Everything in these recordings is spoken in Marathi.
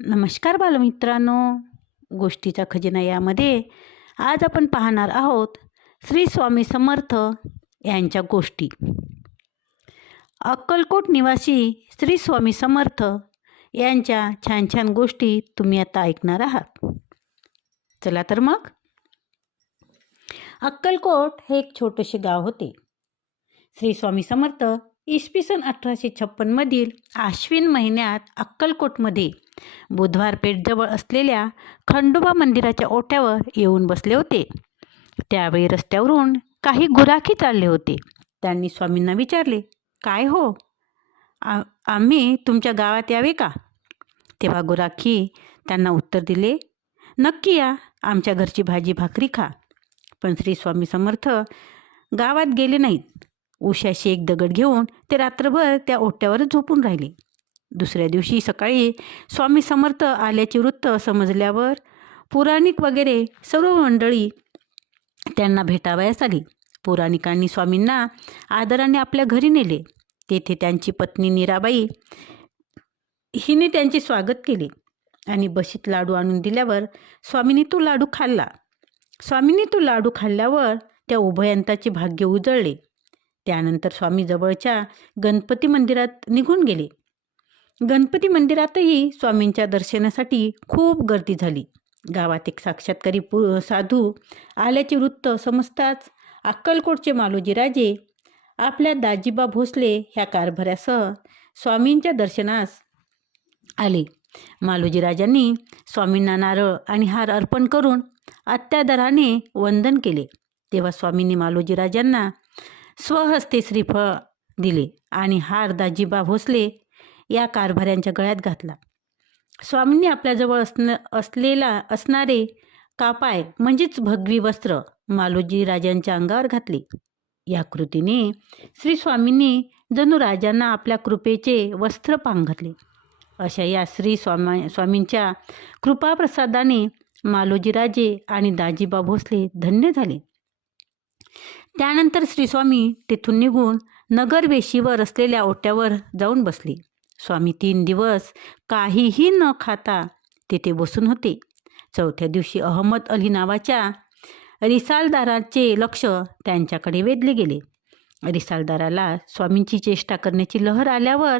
नमस्कार बालमित्रांनो. गोष्टीचा खजिना यामध्ये आज आपण पाहणार आहोत श्री स्वामी समर्थ यांच्या गोष्टी. अक्कलकोट निवासी श्री स्वामी समर्थ यांच्या छान छान गोष्टी तुम्ही आता ऐकणार आहात. चला तर मग. अक्कलकोट हे एक छोटेसे गाव होते. श्री स्वामी समर्थ इसवी सन अठराशे छप्पनमधील आश्विन महिन्यात अक्कलकोटमध्ये बुधवार पेठजवळ असलेल्या खंडोबा मंदिराच्या ओट्यावर येऊन बसले होते. त्यावेळी रस्त्यावरून काही गुराखी चालले होते. त्यांनी स्वामींना विचारले काय हो? आ आम्ही तुमच्या गावात यावे का? तेव्हा गुराखी त्यांना उत्तर दिले नक्की या आमच्या घरची भाजी भाकरी खा. पण श्री स्वामी समर्थ गावात गेले नाहीत. उशाशी एक दगड घेऊन ते रात्रभर त्या ओट्यावर झोपून राहिले. दुसऱ्या दिवशी सकाळी स्वामी समर्थ आल्याचे वृत्त समजल्यावर पुराणिक वगैरे सर्व मंडळी त्यांना भेटावयास आली. पुराणिकांनी स्वामींना आदराने आपल्या घरी नेले. तेथे त्यांची पत्नी नीराबाई हिने त्यांचे स्वागत केले आणि बशीत लाडू आणून दिल्यावर स्वामींनी तो लाडू खाल्ला. स्वामींनी तो लाडू खाल्ल्यावर त्या उभयंताचे भाग्य उजळले. त्यानंतर स्वामी जवळच्या गणपती मंदिरात निघून गेले. गणपती मंदिरातही स्वामींच्या दर्शनासाठी खूप गर्दी झाली. गावात एक साक्षात्कारी पु साधू आल्याचे वृत्त समजताच अक्कलकोटचे मालोजी राजे आपल्या दाजीबा भोसले ह्या कारभाऱ्यासह स्वामींच्या दर्शनास आले. मालोजी राजांनी स्वामींना नारळ आणि हार अर्पण करून अत्यादराने वंदन केले. तेव्हा स्वामींनी मालोजी राजांना स्वहस्ते श्रीफळ दिले आणि हार दाजीबा भोसले या कारभाऱ्यांच्या गळ्यात घातला. स्वामींनी आपल्याजवळ असण असलेला असणारे कापाय म्हणजेच भगवी वस्त्र मालोजी राजांच्या अंगावर घातले. या कृतीने श्री स्वामींनी जणू राजांना आपल्या कृपेचे वस्त्र पांघरले अशा या श्री स्वामी स्वामींच्या कृपाप्रसादाने मालोजीराजे आणि दाजीबा भोसले धन्य झाले. त्यानंतर श्री स्वामी तेथून निघून नगरवेशीवर असलेल्या ओट्यावर जाऊन बसले. स्वामी तीन दिवस काहीही न खाता तेथे बसून होते. चौथ्या दिवशी अहमद अली नावाच्या रिसालदाराचे लक्ष त्यांच्याकडे वेधले गेले. रिसालदाराला स्वामींची चेष्टा करण्याची लहर आल्यावर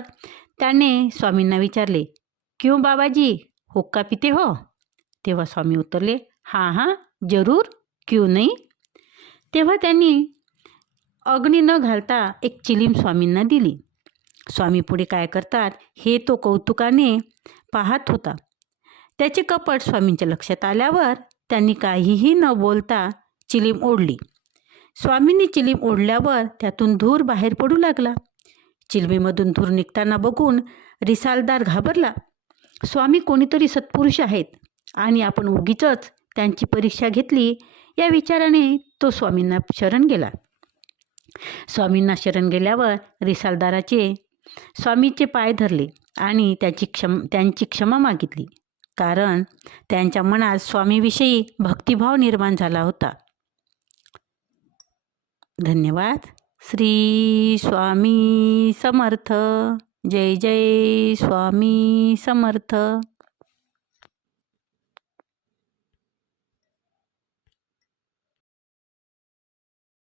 त्याने स्वामींना विचारले क्यों बाबाजी? हुक्का पिते हो? तेव्हा स्वामी उतरले हां हां जरूर क्यों नाही? तेव्हा त्यांनी अग्नी न घालता एक चिलीम स्वामींना दिली. स्वामी पुढे काय करतात? हे तो कौतुकाने पाहत होता. त्याचे कपट स्वामींच्या लक्षात आल्यावर त्यांनी काहीही न बोलता चिलीम ओढली. स्वामींनी चिलीम ओढल्यावर त्यातून धूर बाहेर पडू लागला. चिलमीमधून धूर निघताना बघून रिसालदार घाबरला. स्वामी कोणीतरी सत्पुरुष आहेत आणि आपण उगीच त्यांची परीक्षा घेतली या विचाराने तो स्वामींना शरण गेला. स्वामींना शरण गेल्यावर रिसालदाराचे स्वामीचे पाय धरले आणि त्याची क्षम त्यांची क्षमा मागितली. कारण त्यांच्या मनात स्वामीविषयी भक्तिभाव निर्माण झाला होता. धन्यवाद. श्री स्वामी समर्थ. जय जय स्वामी समर्थ.